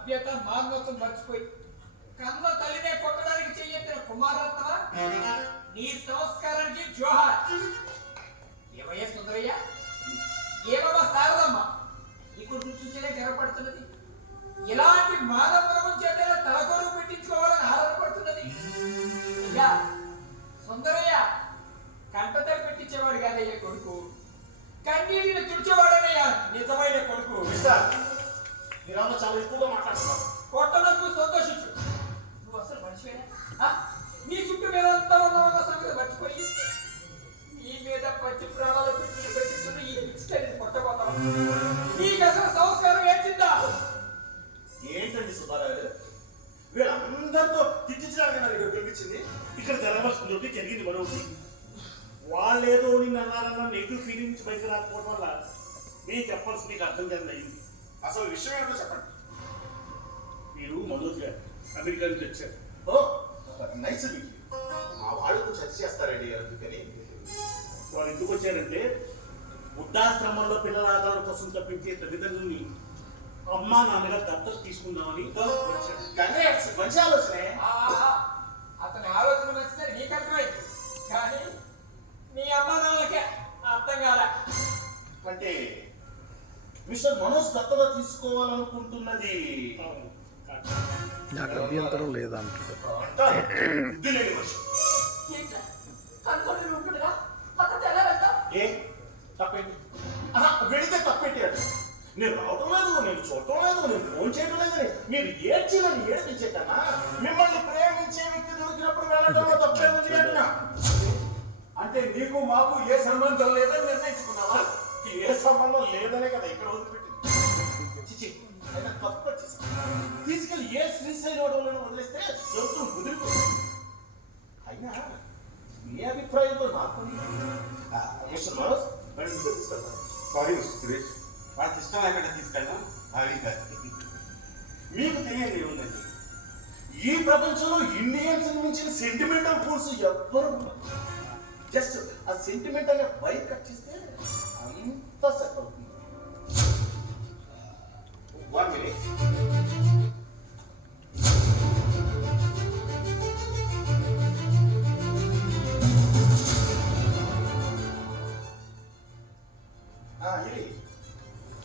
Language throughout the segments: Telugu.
సభ్యత మానవత్వం మర్చిపోయి కన్న తల్లినే కొట్టడానికి చెయ్యెత్తిన కుమారత్నమా నీ సంస్కారానికి జోహార్. ఏమయ్యా సుందరయ్య, ఏమమ్మా శారదమ్మ, ఇప్పుడు చూసేనే గర్వపడుతున్నది. ఇలాంటి మానవత్వం చేతనే తలకొరువు పెట్టించుకోవాలని ఆరాటపడుతున్నది. అయ్యా సుందరయ్య కంటతడి పెట్టించేవాడు కాదయ్యా కొడుకు, కన్నీటిని తుడిచేవాడనయ్యా నిజమైన కొడుకు. చాలా ఎక్కువగా మాట్లాడుతున్నావు. కొట్టనందుకు సంతోషించు. నువ్వు అసలు మనిషివేనా? నీ చుట్టూ మీద అంతా ఉన్న సంగతి మర్చిపోయి నీ మీద పచ్చి ప్రాణాలు పెట్టిస్తున్న ఈ పిచ్చిని కొట్టబోతావు. నీకు అసలు సంస్కారం ఏంటిందా? ఏంటండి సుబ్బారావు గారు, వీళ్ళందరితో తిట్టించడానికి నా దగ్గర పిలిపించింది. ఇక్కడ జరగవలసింది జరిగింది మరొకటి. వాళ్ళేదో నిన్ను అన్నారన్న నెగిటివ్ ఫీలింగ్స్ బయట రాకపోవడం వల్ల నేను చెప్పాల్సి మీకు అర్థం జరిగింది అయింది. అసలు విషయం ఏంటో చెప్పండి. మీరు మనోజ్ గారు అమెరికా నుంచి వచ్చారు. ఓ నైస్. మా వాళ్ళతో చర్చ చేస్తారండి. అందుకని వాళ్ళు ఎందుకు వచ్చారంటే వృద్ధాశ్రమంలో పిల్లల ఆధారం కోసం తప్పించే తల్లిదండ్రుల్ని అమ్మా నాన్నగా దత్తత తీసుకుందామని వచ్చారు. కానీ మంచి ఆలోచనే. అతని ఆలోచన మంచిదని నీకు అర్థమైంది, కానీ నీ అమ్మ నాన్నలకే అర్థం కాలే. అంటే మిస్టర్ మనోజ్ దత్తత తీసుకోవాలనుకుంటున్నది నాకు అభ్యంతరం లేదంటాడు. వెళితే తప్పేంటి అంటే నేను రావటం లేదు, నేను చూడటం లేదు, నేను ఫోన్ చేయడం లేదని మీరు ఏడ్చేదని ఏడిపించేటన్నా మిమ్మల్ని ప్రేమించే వ్యక్తి దొరికినప్పుడు వెళ్ళడంలో తప్పే ఉంది అంటున్నా. అంటే నీకు మాకు ఏ సంబంధం లేదని నిర్ణయించుకున్నావా? ఏ సంబంధం లేదనే కదా ఇక్కడ వదిలిపెట్టింది. చిచి అయినా తప్పు వచ్చేసి తీసుకెళ్ళి ఏ శ్రీశైలం వడంలో వదిలేస్తే ఎవరు కుదిరిపోతుంది. అయినా మీ అభిప్రాయంతో నాకు మిస్టర్ మనోజ్ మరి తీసుకెళ్తాను. సారీ మిస్టర్ సురేష్, వాళ్ళకి ఇష్టం లేకుండా తీసుకెళ్ళాం. మీకు తెలియదు ఏముందండి, ఈ ప్రపంచంలో ఇండియన్స్ మించిన సెంటిమెంటల్ ఫోర్స్ ఎవ్వరు. జస్ట్ ఆ సెంటిమెంట్ అనే వైర్ కట్ చేస్తే అంతా సెట్ అవుతుంది. 1 minute.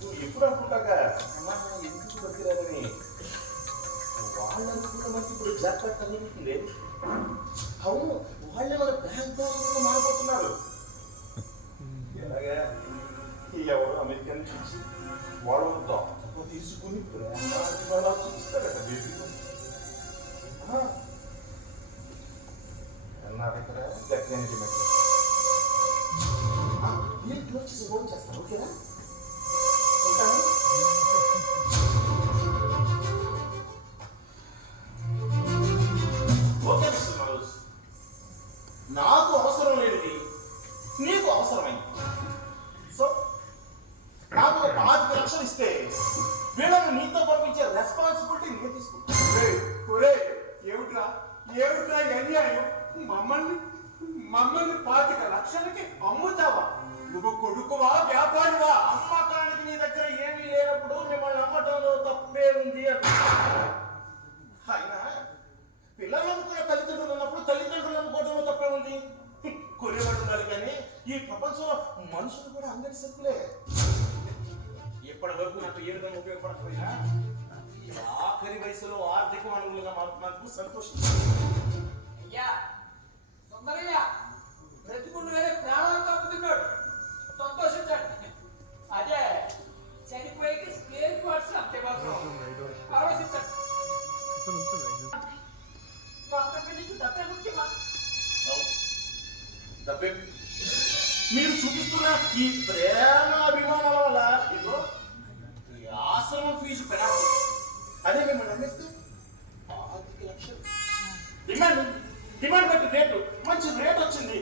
నువ్వు ఎప్పుడు అనుకుంటాగా ఎందుకు బతిరాలని వాళ్ళందుకు మనకి ఇప్పుడు జాగ్రత్త కలిగింది. అవును, వాళ్ళే మన బ్యాంక్ బ్యాలెన్స్ మారిపోతున్నారు. ఎలాగా ఎవరు అమెరికన్ చూసి వాళ్ళు తక్కువ తీసుకుని ప్రేమ చూపిస్తారట బేబీ. నా దగ్గర గట్టిగా క్లోజ్ చేసి ఫోన్ చేస్తాను. ఓకేనా? ఉంటాను. ఓకే మిస్టర్ మనోజ్, నాకు అవసరం లేనిది నీకు అవసరమైంది. సో నాకు 5 లక్షలు ఇస్తే వీళ్ళని నీతో పంపించే రెస్పాన్సిబిలిటీ నేను తీసుకుంటాను. ఏమిట్రా ఏమిట్రా అన్యాయం? మమ్మల్ని 25 లక్షలకి అమ్ముతావా? నువ్వు కొడుకువా వ్యాపారివా? అమ్మకానికి నీ దగ్గర ఏమీ లేనప్పుడు మిమ్మల్ని అమ్మటంలో తప్పే ఉంది అని. అయినా పిల్లలు అమ్ముకున్న తల్లిదండ్రులు ఉన్నప్పుడు తల్లిదండ్రులు అమ్ముకోవడంలో తప్పే ఉంది. కొనేవాడు ఉండాలి, కానీ ఈ ప్రపంచంలో మనుషులు కూడా అందరి సరుకులే. ఎప్పటి వరకు నాకు ఏ విధంగా ఉపయోగపడకపోయినా ఈ ఆఖరి వయసులో ఆర్థిక వనరులుగా మారుతున్నందుకు సంతోషిస్తాను. అయ్యా సుందరయ్య బ్రతికుండగానే ప్రాణాలు తప్పుతున్నాడు, సంతోషించండి. అదే చనిపోయి స్పేర్ పార్ట్స్ అంతే మాత్రం ఆలోచించండి. మీరు చూపిస్తున్న ఈ ప్రేమ అభిమానాల వల్ల ఇదిగో ఈ ఆశ్రమం ఫీజు పెనాల్టీ అదే మిమ్మల్ని అమ్మేస్తే 5 లక్షలు డిమాండ్ బట్టి రేటు మంచి రేట్ వచ్చింది.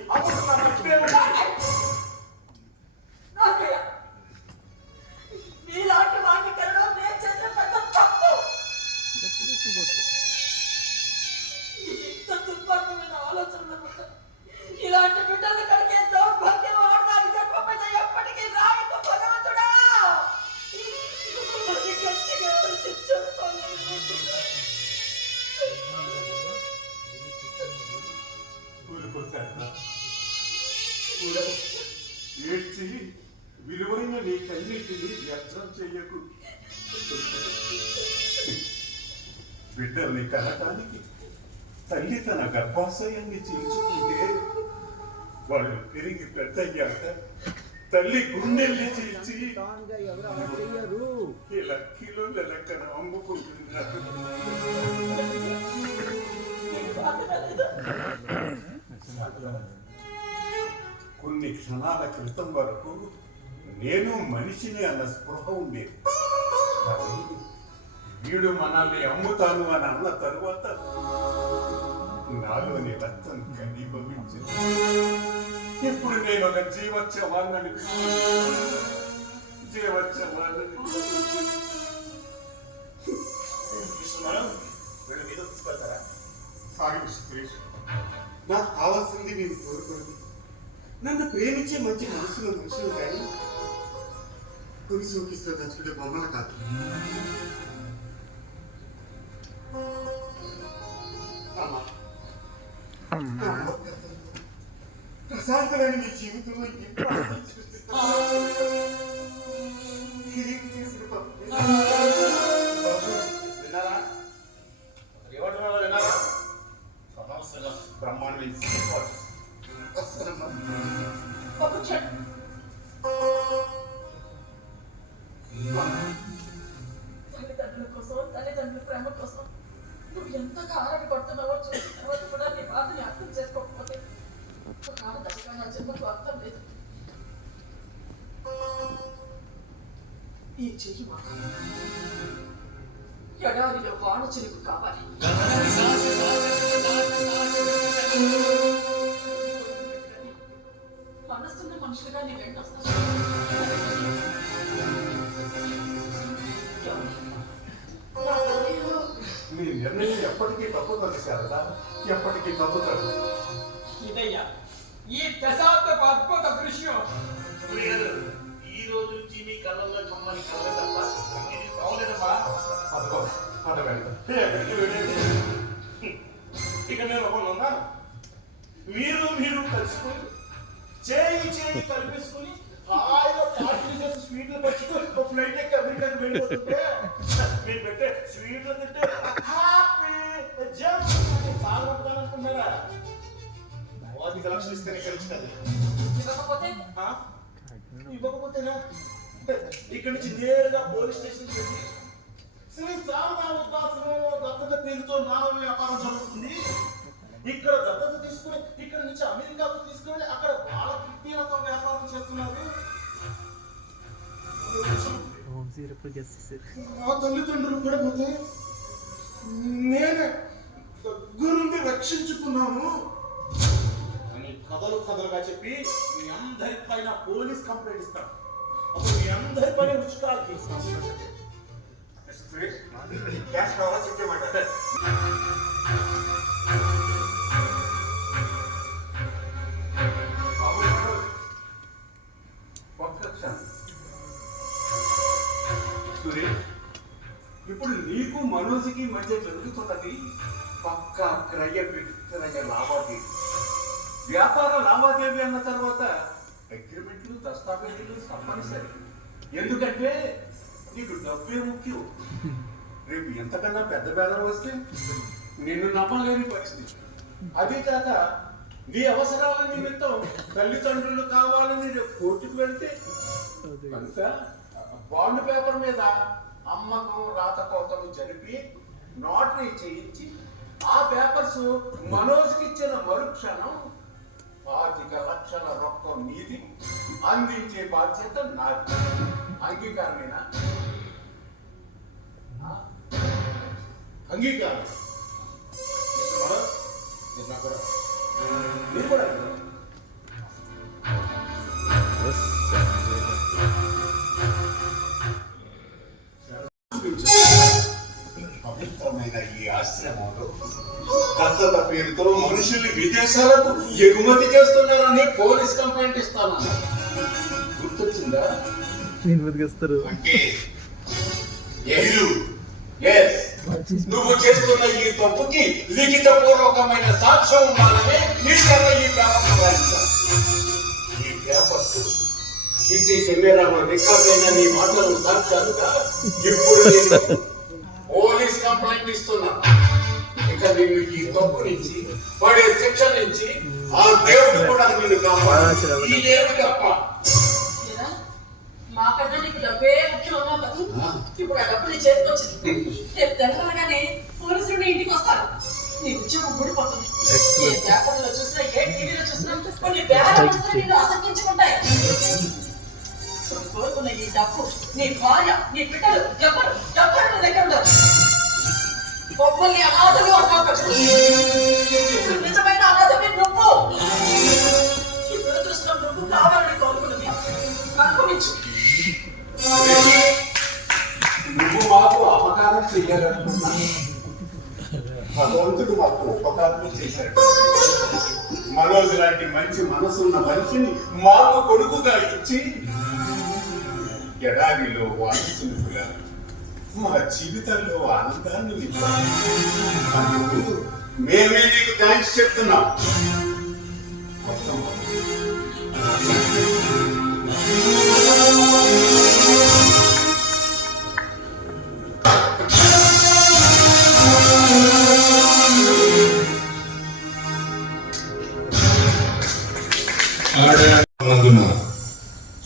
మీలాంటి వాటిని కలడం నేను చేసిన పెద్ద తప్పు. ఇంత దుర్భాగ్యమైన ఆలోచనలు ఇలాంటి బిడ్డలు కలిగే దౌర్భాగ్యం ఆడడానికి చెప్పబోతే ఎప్పటికీ రాయకు భగవంతుడా. గట్టిగా ఏడ్చి విలువైన నీ కన్నీటిని వ్యర్థం చెయ్యకు. బిడ్డల్ని కనటానికి తల్లి తన గర్భాశయాన్ని చీల్చుకుంటే వాళ్ళు పెరిగి పెద్దయ్యాక తల్లి గుండెల్ని చీల్చి ఇలా కిలోల లెక్కన అమ్ముకుంటున్నారు. కొన్ని క్షణాల క్రితం వరకు నేను మనిషిని అన్న స్పృహ ఉండేది. కానీ వీడు మనల్ని అమ్ముతాను అని అన్న తరువాత నాలోని రక్తం కనిభవించింది. ఇప్పుడు నేను ఒక జీవోత్సవాన్ని సాగి సురేష్, నాకు కావాల్సింది నేను కోరుకోండి. నన్ను ప్రేమించే మంచి మనసులో మనుషులు కానీ కొన్ని సూకిస్తూ దాచుకుంటే బొమ్మలు కాదు. ప్రశాంతమైన మీ జీవితంలో బ్రహ్మాండ తల్లిదండ్రుల కోసం, తల్లిదండ్రుల ప్రేమ కోసం నువ్వు ఎంతగా ఆరాటపడుతున్నావో చూసిన తర్వాత కూడా నీ బాధని అర్థం చేసుకోకపోతే ఒక ఆడదానిగా నా జన్మకు అర్థం లేదు. ఈ చెయ్యి మాట ఎడారిలో వాన చిలుకు కావాలి. మనసున్న మనుషులుగా నీ వెంట వస్తాను. మీ నిర్ణయం ఎప్పటికీ తప్పుతుంది శారదా, ఎప్పటికీ తప్పుతుంది. ఇదయ్యా ఈ దశాబ్దపు అద్భుత దృశ్యం. ఈ రోజు నుంచి నీ కళ్ళల్లో కమ్మని కళ్ళ తప్ప బాగోలేదమ్మా. అదిగో అదగండి. ఇక నేను ఒకనున్నా మీరు కలుసుకొని చేయి కలిపేసుకుని హాయిగా పార్టీ చేసి స్వీట్లు పట్టుకొని ఒక ఫ్లైట్ ఎక్కి అమెరికాకి వెళ్ళిపోతుంటే మీరు పెట్టే స్వీట్లు తింటే హ్యాపీ సాగుతాననుకున్నారా? వాటికి లక్షలు ఇస్తే కలిసి ఇవ్వకపోతేనా ఇక్కడి నుంచి నేరుగా పోలీస్ స్టేషన్ పెట్టి శ్రీ సామనాథాశ్రమంలో దత్తత పేరుతో నాలుగు వ్యాపారం జరుగుతుంది. ఇక్కడ దత్తత తీసుకుని ఇక్కడ నుంచి అమెరికాకు తీసుకుని అక్కడ వాళ్ళ కిట్టీలతో వ్యాపారం చేస్తున్నారు. నా తల్లిదండ్రులు కూడా పోతే నేనే దగ్గరుండి రక్షించుకున్నాను అని కథలుగా చెప్పి మీ అందరి పైన పోలీస్ కంప్లైంట్ ఇస్తాను. అప్పుడు మీ అందరి పైన ఉచ్చుకాలు క్యాష్ కావాలా చెప్పేమంటారు. ఇప్పుడు నీకు మనోజ్కి మధ్య జరుగుతున్నది పక్కా క్రయ విక్రయ లావాదేవీ. వ్యాపార లావాదేవీ అన్న తర్వాత అగ్రిమెంట్లు దస్తావేజీలు తప్పనిసరి. ఎందుకంటే నీకు డబ్బే ముఖ్యం. రేపు ఎంతకన్నా పెద్ద బేరం వస్తే నిన్ను నమ్మలేని పరిస్థితి. అదే కాక నీ అవసరాల నిమిత్తం తల్లిదండ్రులు కావాలని రేపు కోర్టుకు వెళ్తే కనుక బాండ్ పేపర్ మీద అమ్మకం రాతకోతలు జరిపి నోటరీ చేయించి ఆ పేపర్స్ మనోజ్కి ఇచ్చిన మరుక్షణం 25 లక్షల రొక్కం నీది అందించే బాధ్యత నాది. అంగీకారమేనా? అంగీకారం మీరు కూడా పవిత్రమైన ఈ ఆశ్రమంలో దత్తత పేరుతో మనుషుల్ని విదేశాలకు ఎగుమతి చేస్తున్నారని పోలీస్ కంప్లైంట్ ఇస్తాను. గుర్తొచ్చిందా? అంటే నువ్వు చేస్తున్న ఈ తప్పుకి లిఖిత పూర్వకమైన సాక్ష్యం ఉండాలని నీ కన్నా ఈ పేపర్ రాయించాను. ఈ వ్యాపస్తుడు సీసీ కెమెరాలో రికార్డ్ అయిన నీ మాటలు సాక్ష్యాలుగా ఇప్పుడు నేను పోలీస్ కంప్లైంట్ ఇస్తున్నా. ఇక నిన్ను ఈ తప్పు నుంచి పడే శిక్ష నుంచి ఆ దేవుడు కూడా నిన్ను కాపాడు. ఈ దేవుడు తప్ప ఏరా, మాకన్నా నీకు డబ్బే ముఖ్యం అన్నావు కదా, ఇప్పుడు ఆ డబ్బు నీ చేతికి వచ్చింది. రేపు తెల్లగానే పోలీసులు నీ ఇంటికి వస్తారు, నీ ఉద్యోగం ఊడిపోతుంది. ఏ పేపర్లో చూసినా ఏ టీవీలో చూసినా కొన్ని వేల మనసులు నిన్ను అసహించుకుంటాయి. ఇప్పుడు కోరుకున్న ఈ డబ్బు నీ భార్య నీ బిడ్డలు ఎవరు నీ దగ్గర ఉండరు. బొమ్మల్ని అనాథలు అన్నావు. ఇప్పుడు నిజమైన అనాథమే నువ్వు. ఈ దురదృష్టం నువ్వు కావాలని కోరుకున్నది అనుభవించు. నువ్వు మాకు అపకారం చెయ్యాలనుకున్నా భగవంతుడు మాకు ఉపకారం చేశాడు. మనోజ్ లాంటి మంచి మనసున్న మనిషిని మాకు కొడుకుగా ఇచ్చి ఎడారిలో వాయించినట్టుగా మా జీవితంలో ఆనందాన్ని నింపారు. అందుకు మేమే నీకు థ్యాంక్స్ చెప్తున్నాం.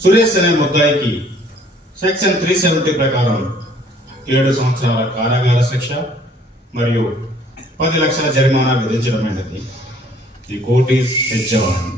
సురేష్ అనే ముద్దాయికి సెక్షన్ 370 ప్రకారం 7 సంవత్సరాల కారాగార శిక్ష మరియు 10 లక్షల జరిమానా విధించడమైనది. The court is ఎడ్జర్న్డ్.